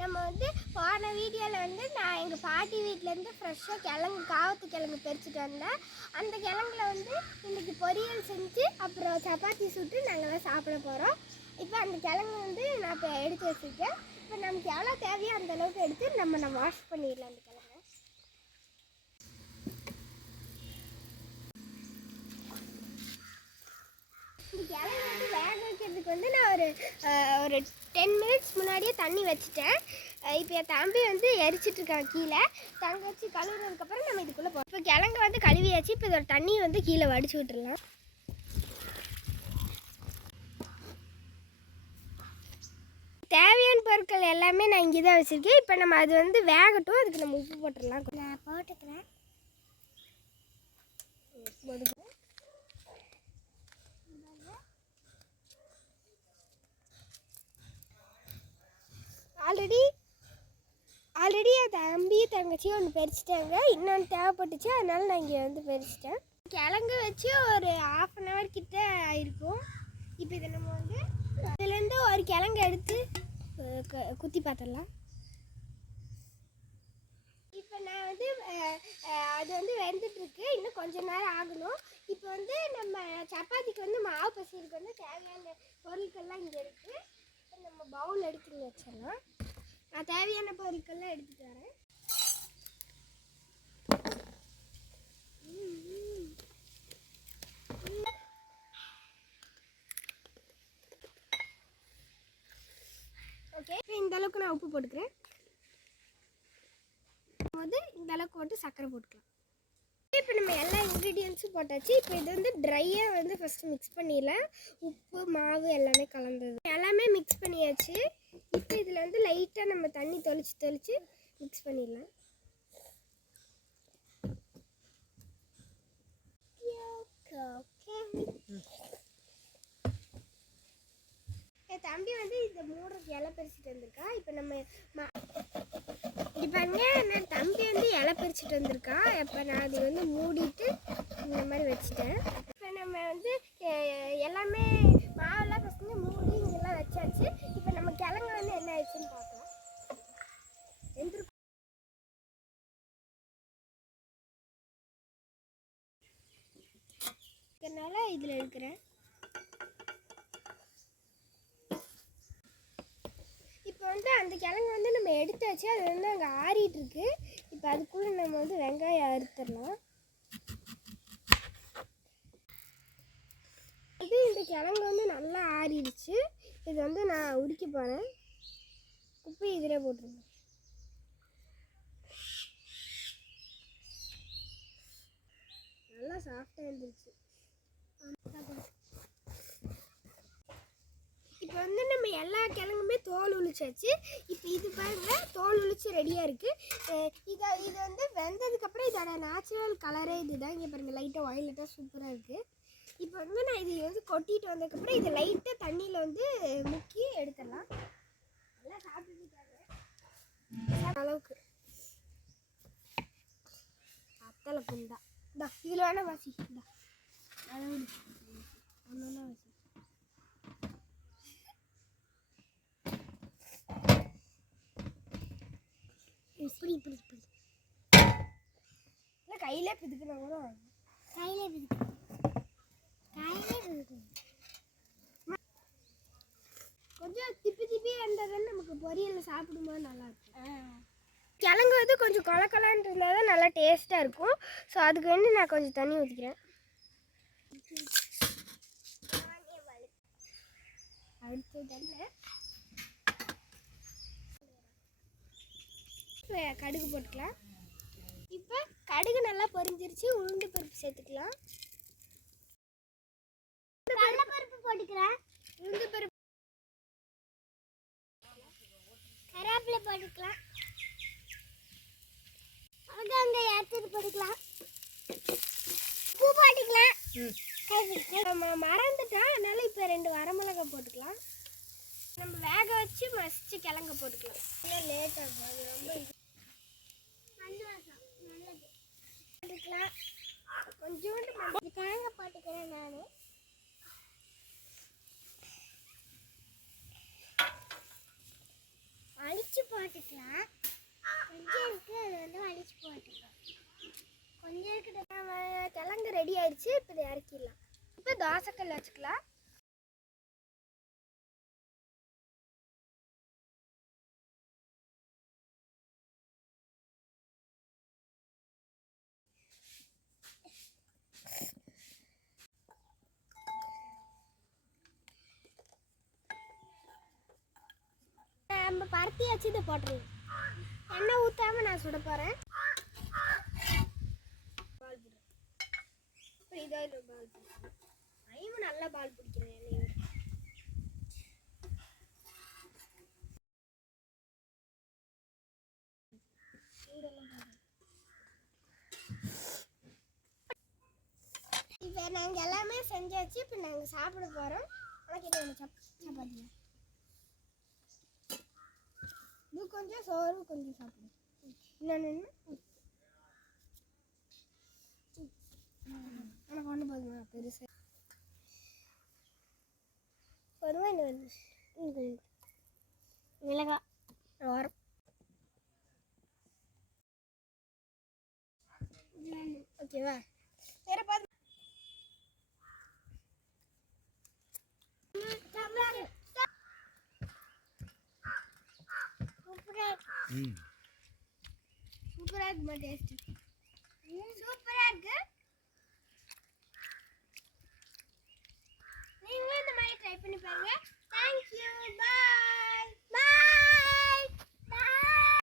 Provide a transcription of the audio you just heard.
நம்ம வந்து போன வீடியோவில் வந்து நான் எங்கள் பாட்டி வீட்டிலேருந்து ஃப்ரெஷ்ஷாக காவத்து கிழங்கு பறிச்சுட்டு வந்தேன். அந்த கிழங்குல வந்து இன்றைக்கி பொரியல் செஞ்சு அப்புறம் சப்பாத்தி சுட்டு நாங்கள்லாம் சாப்பிட போகிறோம். இப்போ அந்த கிழங்கு வந்து நான் இப்போ எடுத்து வச்சுருக்கேன். இப்போ நமக்கு எவ்வளோ தேவையோ அந்தளவுக்கு எடுத்து நம்ம வாஷ் பண்ணிடலாம் அந்த கிழங்கு. இந்த கிழங்கு வந்து வேக வைக்கிறதுக்கு வந்து நான் ஒரு 10 மினிட்ஸ் முன்னாடியே தண்ணி வச்சுட்டேன். இப்போ என் தம்பி வந்து எரிச்சிட்ருக்கான் கீழே. தங்க வச்சு கழுவுனதுக்கப்புறம் நம்ம இதுக்குள்ளே போகிறோம். இப்போ கிழங்கு வந்து கழுவியாச்சு. இப்போ இதோட தண்ணியை வந்து கீழே வடிச்சு விட்டுடலாம். தேவையான பொருட்கள் எல்லாமே நான் இங்கே தான் வச்சுருக்கேன். இப்போ நம்ம அது வந்து வேகட்டும். அதுக்கு நம்ம உப்பு போட்டுடலாம். நான் போட்டுக்கிறேன். ஆல்ரெடி என் தம்பி தங்கச்சி ஒன்று பறிச்சிட்டாங்க. இன்னொன்று தேவைப்பட்டுச்சு, அதனால நான் இங்கே வந்து பறிச்சிட்டேன். கிழங்கு வச்சு ஒரு 1/2 hour கிட்ட ஆயிருக்கும். இப்போ இதை நம்ம வந்து இதுலேருந்து ஒரு கிழங்கு எடுத்து குத்தி பார்த்துடலாம். இப்போ நான் வந்து அது வந்து வெந்துட்டுருக்கு. இன்னும் கொஞ்சம் நேரம் ஆகணும். இப்போ வந்து நம்ம சப்பாத்திக்கு வந்து மாவு பசைக்கு வந்து தேவையான பொருட்கள்லாம் இங்கே இருக்குது. நம்ம பவுல் எடுத்து வச்சிடலாம். நான் தேவையான பொருட்கள்லாம் எடுத்துகிட்டு வரேன். ஓகே, இப்போ இந்த அளவுக்கு நான் உப்பு போட்டுக்கிறேன். இந்த அளவுக்கு போட்டு சர்க்கரை போட்டுக்கலாம். இப்போ நம்ம எல்லா இன்க்ரீடியன்ஸும் போட்டாச்சு. இப்போ இது வந்து ட்ரையாக வந்து ஃபஸ்ட்டு மிக்ஸ் பண்ணிடலாம். உப்பு மாவு எல்லாமே கலந்தது எல்லாமே மிக்ஸ் பண்ணியாச்சு. இப்போ இதில் வந்து லைட்டாக நம்ம தண்ணி தெளித்து மிக்ஸ் பண்ணிடலாம். என் தம்பி வந்து இந்த 3 இலை பறிச்சுட்டு வந்திருக்கா. இப்போ நம்ம பாருங்க, நான் தம்பி வந்து இலை பறிச்சுட்டு வந்திருக்கான். இப்போ நான் அது வந்து மூடிட்டு இந்த மாதிரி வச்சுட்டேன். இப்போ நம்ம வந்து எல்லாமே மாவெல்லாம் பசங்க மூடி இங்கெல்லாம் வச்சாச்சு. இப்போ நம்ம கிழங்கு வந்து என்ன ஆயிடுச்சுன்னு பார்க்கலாம். இதனால இதில் இருக்கிறேன். இப்போ வந்து அந்த கிழங்கு வந்து நம்ம எடுத்தாச்சு. அது வந்து அங்கே ஆறிட்டுருக்கு. இப்போ அதுக்குள்ளே நம்ம வந்து வெங்காயம் அறுத்துடலாம். இது இந்த கிழங்கு வந்து நல்லா ஆறிடுச்சு. இது வந்து நான் உரிக்க போகிறேன். உப்பு இதில் போட்டுருங்க. நல்லா சாஃப்டாக இருந்துச்சு. இப்போ வந்து நம்ம எல்லா கிழங்குமே தோல் உளிச்சாச்சு. இப்போ இது பாருங்கள், தோல் உளிச்சு ரெடியாக இருக்குது. இது வந்து வெந்ததுக்கப்புறம் இதோட நேச்சுரல் கலரே இதுதான். இங்கே பாருங்கள், லைட்டாக வயலட்டாக சூப்பராக இருக்குது. இப்போ வந்து நான் இது வந்து கொட்டிட்டு வந்ததுக்கப்புறம் இதை லைட்டாக தண்ணியில் வந்து முக்கி எடுத்துடலாம். நல்லா சாப்பிட்டுருக்காங்க அளவுக்கு அத்தலை புண்டா. இந்தா இதில் வேணால் வாசி. இந்தா அளவு ஒன்றா வாசி. இப்படி இல்லை, கையிலே பிதுக்கணும் கூட. கையிலே பிதுக்கணும். கொஞ்சம் திப்பி இருந்ததுன்னு நமக்கு பொரியலில் சாப்பிடும்போது நல்லாயிருக்கும். கிழங்கு வந்து கொஞ்சம் கொலக்கொலான்னு இருந்தால் தான் நல்லா டேஸ்ட்டாக இருக்கும். ஸோ அதுக்கு வந்து நான் கொஞ்சம் தண்ணி ஊற்றிக்கிறேன். அடுத்து தண்ணி கடுகு போட்டுக்கலாம். இப்போ கடுகு நல்லா பொரிஞ்சிருச்சு. உளுந்து பருப்பு சேர்த்துக்கலாம். கடலைப்பருப்பு போட்டுக்கிறேன். உளுந்து பருப்பு, கருவேப்பிலை போட்டுக்கலாம். அங்கே எடுத்துட்டு போட்டுக்கலாம். பூ போட்டுக்கலாம். மறந்துட்டோம், அதனால இப்போ 2 வரமிளகாய் போட்டுக்கலாம். நம்ம வேக வச்சு மசிச்சு கிழங்கு போட்டுக்கலாம். இன்னும் லேட் ஆகும். அது ரொம்ப நல்லது. போட்டுக்கலாம். கொஞ்சோண்டு கிழங்கு போட்டுக்கிறேன் நான். அழிச்சு போ போட்டுக்கலாம். கொஞ்சம் இருக்கு, அது வந்து வலிச்சு போட்டுக்கலாம். கொஞ்சம் இருக்குது. கிழங்கு ரெடி ஆயிடுச்சு. இப்போ இதை இறக்கிடலாம். இப்போ தோசைக்கல் வச்சுக்கலாம். நம்ம பருத்தி வச்சு இதை போட்டுருவோம். எண்ணெய் ஊற்றாம நான் சுட போகிறேன். பால் போடுறேன். இப்போ இதாக பால் பிடிக்கிறேன். ஐயும் நல்லா பால் பிடிக்கிறேன். எண்ணெய் இப்போ நாங்கள் எல்லாமே செஞ்சாச்சு. இப்போ நாங்கள் சாப்பிட போகிறோம். உனக்கு என்ன சப்பாத்தி? இது கொஞ்சம் சோறு கொஞ்சம் சாப்பிடும். இன்னொன்று உனக்கு ஒன்று போதுமா? பெருசு வருவா. இன்னும் மிளகா வரும். ஓகேவா? வேற பார்த்து சூப்பரா இருக்குமா? டேஸ்ட் சூப்பரா இருக்கு. நீங்களும் இந்த மாதிரி ட்ரை பண்ணி பாருங்க. தேங்க்யூ, பாய்.